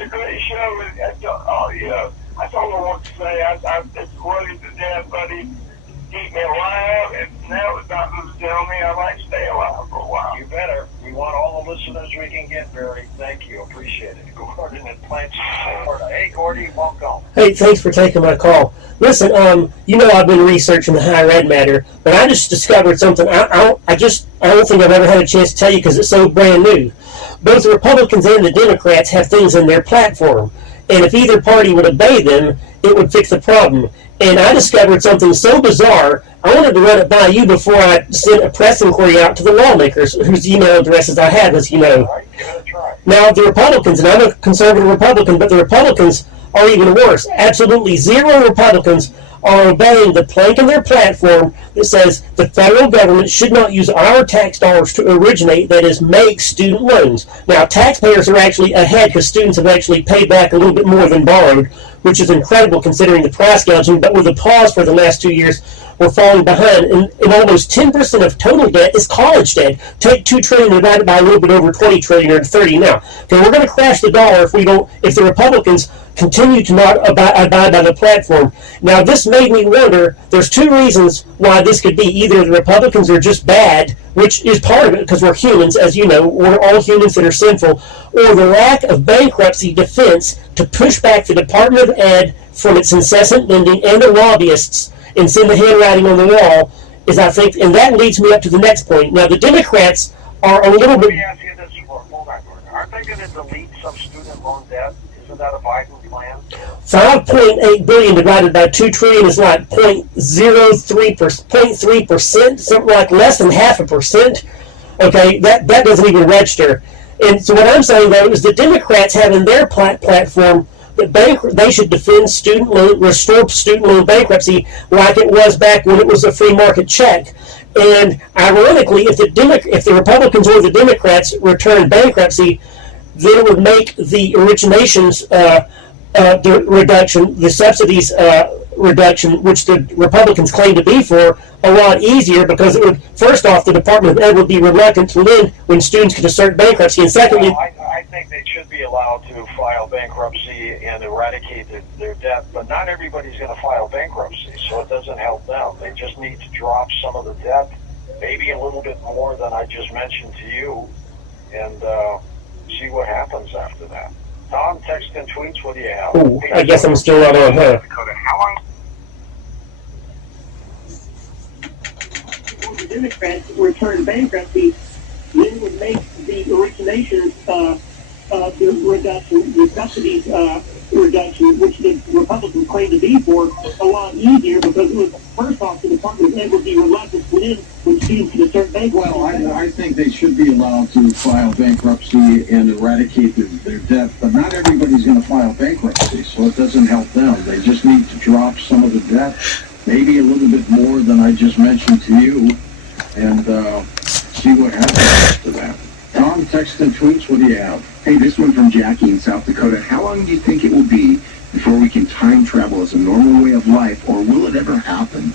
a great show. I don't know what to say. I'm just worried to death, buddy. Keep me alive, and now the doctors tell me I might stay alive for a while. You better. We want all the listeners we can get, Barry. Thank you. Appreciate it. Gordon in Plants, Florida. Hey, Gordy, welcome. Hey, thanks for taking my call. Listen, I've been researching the higher ed matter, but I just discovered something. I don't think I've ever had a chance to tell you because it's so brand new. Both the Republicans and the Democrats have things in their platform, and if either party would obey them, it would fix the problem. And I discovered something so bizarre, I wanted to run it by you before I sent a press inquiry out to the lawmakers, whose email addresses I have, as you know. All right, give it a try. Now, the Republicans, and I'm a conservative Republican, but the Republicans are even worse. Absolutely zero Republicans are obeying the plank in their platform that says the federal government should not use our tax dollars to originate, that is, make student loans. Now, taxpayers are actually ahead because students have actually paid back a little bit more than borrowed, which is incredible considering the price gouging, but with a pause for the last 2 years, we're falling behind. And almost 10% of total debt is college debt. Take $2 trillion divided by a little bit over $20 trillion or 30 now. Okay, we're going to crash the dollar if the Republicans continue to not abide by the platform. Now, this made me wonder, there's two reasons why this could be. Either the Republicans are just bad, which is part of it because we're humans, as you know, we're all humans that are sinful, or the lack of bankruptcy defense to push back the Department of Ed from its incessant lending and the lobbyists and send the handwriting on the wall, is, I think, and that leads me up to the next point. Now, the Democrats are a little bit... Let me ask you this, hold on, Gordon. Aren't they going to delete some student loan debt? Isn't that a Biden plan? $5.8 billion divided by $2 trillion is like 0.3%, something like less than 0.5%. Okay, that doesn't even register. And so what I'm saying, though, is the Democrats have in their platform that they should defend restore student loan bankruptcy like it was back when it was a free market check. And ironically, if the Republicans or the Democrats return bankruptcy, then it would make the originations the subsidies reduction, which the Republicans claim to be for, a lot easier, because it would, first off, the Department of Ed would be reluctant to lend when students could assert bankruptcy, and secondly... I think they should be allowed to file bankruptcy and eradicate their debt, but not everybody's going to file bankruptcy, so it doesn't help them. They just need to drop some of the debt, maybe a little bit more than I just mentioned to you, and see what happens after that. Tom, text and tweets, what do you have? Ooh, I guess I'm still not on, huh? How long? The Democrats return bankruptcy, then would make the originations the reduction, the subsidies reduction, which the Republicans claim to be for, a lot easier, because it was, first off, the Department of Ed would be reluctant to lend when students could assert bankruptcy. Well, I think they should be allowed to file bankruptcy and eradicate their debt, but not everybody's going to file bankruptcy, so it doesn't help them. They just need to drop some of the debt, maybe a little bit more than I just mentioned to you, and see what happens after that. Tom, text and tweets, what do you have? Hey, this one from Jackie in South Dakota. How long do you think it will be before we can time travel as a normal way of life, or will it ever happen?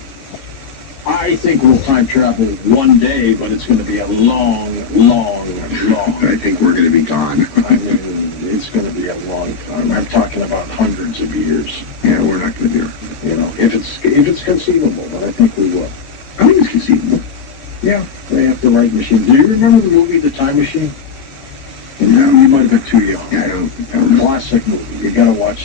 I think we'll time travel one day, but it's going to be a long. I think we're going to be gone. I mean, it's going to be a long time. I'm talking about hundreds of years. Yeah, we're not going to be here. You know, if it's conceivable, but I think we will. I think it's conceivable. Yeah, they have the right machine. Do you remember the movie The Time Machine? No. You might have been too young. Yeah, I don't know. Classic movie. You got to watch